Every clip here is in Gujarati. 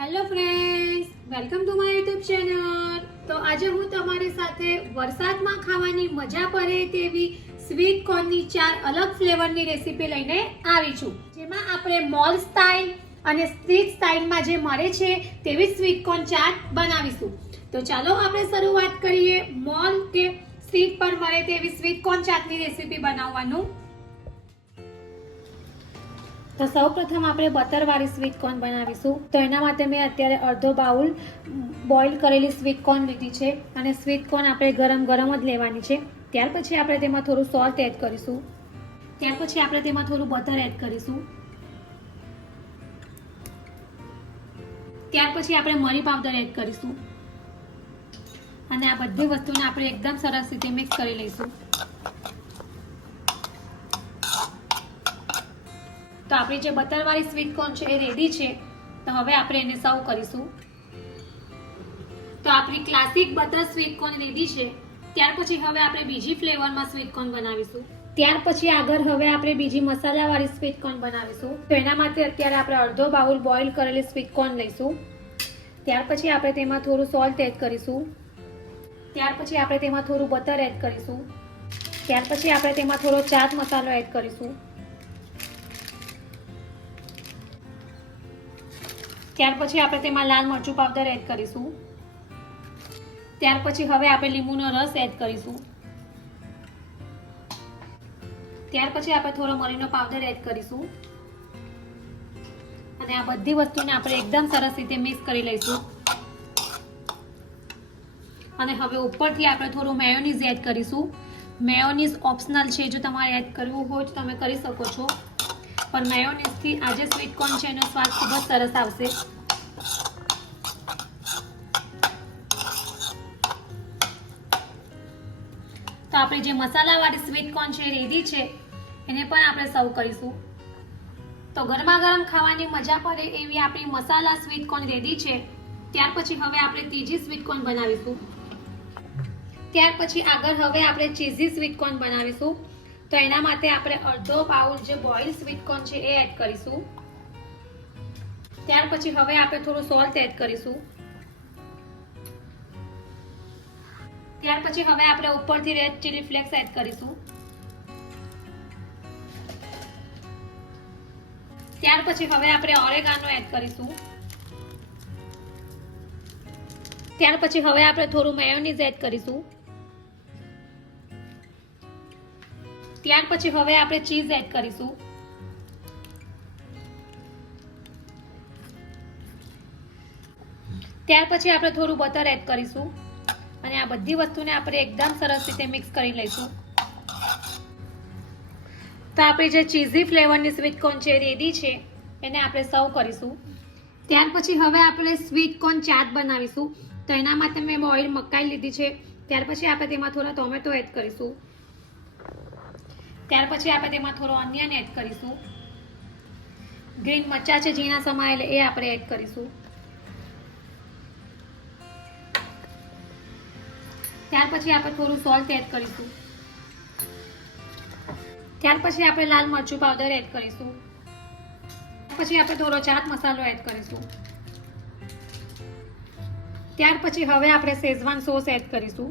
Hello friends, welcome to my YouTube channel. તો આજે હું તમારી સાથે વરસાદમાં ખાવાની મજા પડે તેવી સ્વીટ કોર્નની 4 અલગ ફ્લેવરની રેસીપી લઈને આવી છું, જેમાં આપણે મોલ સ્ટાઇલ અને સ્ટ્રીટ સ્ટાઇલમાં જે મળે છે તેવી સ્વીટ કોર્ન ચાટ બનાવીશું। તો ચાલો આપણે શરૂઆત કરીએ મોલ કે સ્ટ્રીટ પર મળે તેવી સ્વીટ કોર્ન ચાટની રેસીપી બનાવવાનું। તો સૌપ્રથમ આપણે બટરવાળી સ્વીટ કોર્ન બનાવીશું। તો એના માટે મેં અત્યારે અડધો બાઉલ બોઇલ કરેલી સ્વીટ કોર્ન લીધી છે અને સ્વીટ કોર્ન આપણે ગરમ જ લેવાની છે। ત્યાર પછી આપણે તેમાં થોડું સોલ્ટ એડ કરીશું। ત્યાર પછી આપણે તેમાં થોડું બટર એડ કરીશું। ત્યાર પછી આપણે મરી પાવડર એડ કરીશું અને આ બધી વસ્તુને આપણે એકદમ સરસ રીતે મિક્સ કરી લઈશું। તો આપણી જે બટરવાળી સ્વીટ કોર્ન છે એ રેડી છે। તો હવે આપણે એને સર્વ કરીશું। તો આપણી classic butter sweet corn ready છે। ત્યાર પછી હવે આપણે બીજી ફ્લેવરમાં સ્વીટ કોર્ન બનાવીશું। ત્યાર પછી આગળ હવે આપણે બીજી મસાલાવાળી સ્વીટ કોર્ન બનાવીશું। તો એના માટે અત્યારે આપણે અડધો બાઉલ બોઇલ કરેલી સ્વીટ કોર્ન લઈશું। ત્યાર પછી આપણે તેમાં થોડું સોલ્ટ એડ કરીશું। ત્યાર પછી આપણે તેમાં થોડું બટર એડ કરીશું। ત્યાર પછી આપણે તેમાં થોડો ચાટ મસાલો એડ કરીશું। ત્યાર પછી આપણે તેમાં લાલ મરચું પાવડર એડ કરીશું। ત્યાર પછી હવે આપણે લીંબુનો રસ એડ કરીશું। ત્યાર પછી આપણે થોડો મરીનો પાવડર એડ કરીશું અને આ બધી વસ્તુને આપણે એકદમ સરસ રીતે મિક્સ કરી લઈશું। અને હવે ઉપરથી આપણે થોડું મેયોનીઝ એડ કરીશું। મેયોનીઝ ઓપ્શનલ છે, જો તમારે એડ કરવું હોય તો તમે કરી શકો છો, પણ મેયોનીઝથી આજે સ્વીટ કોર્ન છે એનો સ્વાદ ખૂબ જ સરસ આવશે। તો આપણી જે મસાલાવાળી સ્વીટ કોર્ન છે રેડી છે, એને પણ આપણે સર્વ કરીશું। તો ગરમા ગરમ ખાવાની મજા પડે એવી આપણી મસાલા સ્વીટ કોર્ન રેડી છે। ત્યાર પછી હવે આપણે ત્રીજી સ્વીટ કોર્ન બનાવીશું। ત્યાર પછી આગળ હવે આપણે ચીઝી સ્વીટ કોર્ન બનાવીશું। તો એના માટે આપણે અડધો બાઉલ જે બોઇલ સ્વીટ કોર્ન છે એ એડ કરીશું। ત્યાર પછી હવે આપણે થોડું સોલ્ટ એડ કરીશું। ત્યાર પછી હવે આપણે ઉપરથી રેડ ચીલી ફ્લેક્સ એડ કરીશું। ત્યાર પછી હવે આપણે ઓરેગાનો એડ કરીશું। ત્યાર પછી હવે આપણે થોડું મેયોનીઝ એડ કરીશું। ત્યાર પછી હવે આપણે ચીઝ એડ કરીશું। ત્યાર પછી આપણે થોડું બટર એડ કરીશું અને આ બધી વસ્તુને આપણે એકદમ સરસ રીતે મિક્સ કરી લઈશું। તો આપણી જે ચીઝી ફ્લેવરની સ્વીટ કોર્ન છે રેડી છે, એને આપણે સર્વ કરીશું। ત્યાર પછી હવે આપણે સ્વીટ કોર્ન ચાટ બનાવીશું। તો એના માટે મેં બોઇલ મકાઈ લીધી છે। ત્યાર પછી આપણે તેમાં થોડા ટોમેટો એડ કરીશું। ત્યાર પછી આપણે તેમાં થોડો ઓનિયન એડ કરીશું। ગ્રીન મરચાં છે ઝીણા સમાયેલા, એ આપણે એડ કરીશું। ત્યાર પછી આપણે થોડું સોલ્ટ એડ કરીશું। ત્યાર પછી આપણે લાલ મરચું પાવડર એડ કરીશું। પછી આપણે થોડો ચાટ મસાલો એડ કરીશું। ત્યાર પછી હવે આપણે શેઝવાન સોસ એડ કરીશું,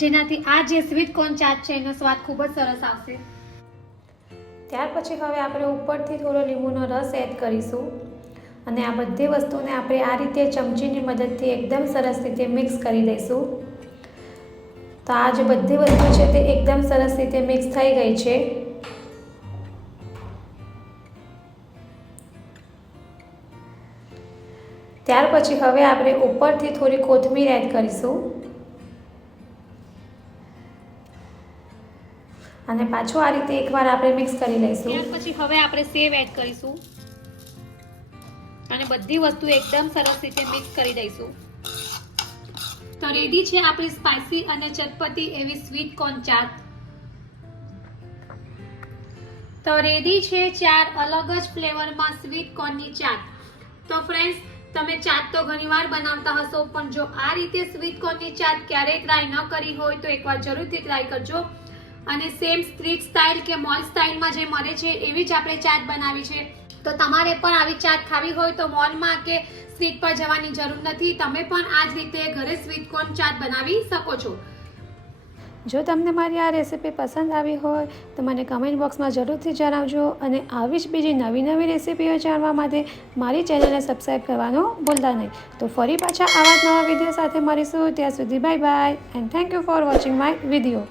જેનાથી આ જે સ્વીટ કોર્ન ચાટ છે એનો સ્વાદ ખૂબ જ સરસ આવશે। ત્યાર પછી હવે આપણે ઉપરથી થોડો લીંબુનો રસ એડ કરીશું અને આ બધી વસ્તુને આપણે આ રીતે ચમચીની મદદથી એકદમ સરસ રીતે મિક્સ કરી દઈશું। તો આ જે બધી વસ્તુ છે તે એકદમ સરસ રીતે મિક્સ થઈ ગઈ છે। ત્યાર પછી હવે આપણે ઉપરથી થોડી કોથમીર એડ કરીશું અને પાછું આ રીતે એકવાર આપણે મિક્સ કરી લઈશું। ત્યાર પછી હવે આપણે સેવ એડ કરીશું અને બધી વસ્તુ એકદમ સરસ રીતે મિક્સ કરી દઈશું। તો રેડી છે આપણી સ્પાઇસી અને ચટપટી એવી સ્વીટ કોર્ન ચાટ। તો રેડી છે 4 અલગ જ ફ્લેવરમાં સ્વીટ કોર્નની ચાટ। તો ફ્રેન્ડ્સ, તમે ચાટ તો ઘણીવાર બનાવતા હશો, પણ જો આ રીતે સ્વીટ કોર્નની ચાટ ક્યારેય ટ્રાય ન કરી હોય તો એકવાર જરૂરથી ટ્રાય કરજો। અને સેમ સ્ટ્રીટ સ્ટાઇલ કે મોલ સ્ટાઇલમાં જે મળે છે એવી જ આપણે ચાટ બનાવી છે। તો તમારે પણ આવી ચાટ ખાવી હોય તો મોલમાં કે સ્ટ્રીટ પર જવાની જરૂર નથી. તમે પણ આ જ રીતે ઘરે સ્વીટ કોર્ન ચાટ બનાવી શકો છો. જો તમને મારી આ રેસીપી પસંદ આવી હોય તો મને કમેન્ટ બોક્સમાં જરૂરથી જણાવજો અને આવી જ બીજી નવી રેસીપીઓ જાણવા માટે મારી ચેનલને સબસ્ક્રાઈબ કરવાનું ભૂલતા નહીં. તો ફરી પાછા આવા જ નવા વિડીયો સાથે મળીશું. ત્યાં સુધી bye bye and thank you for watching my video.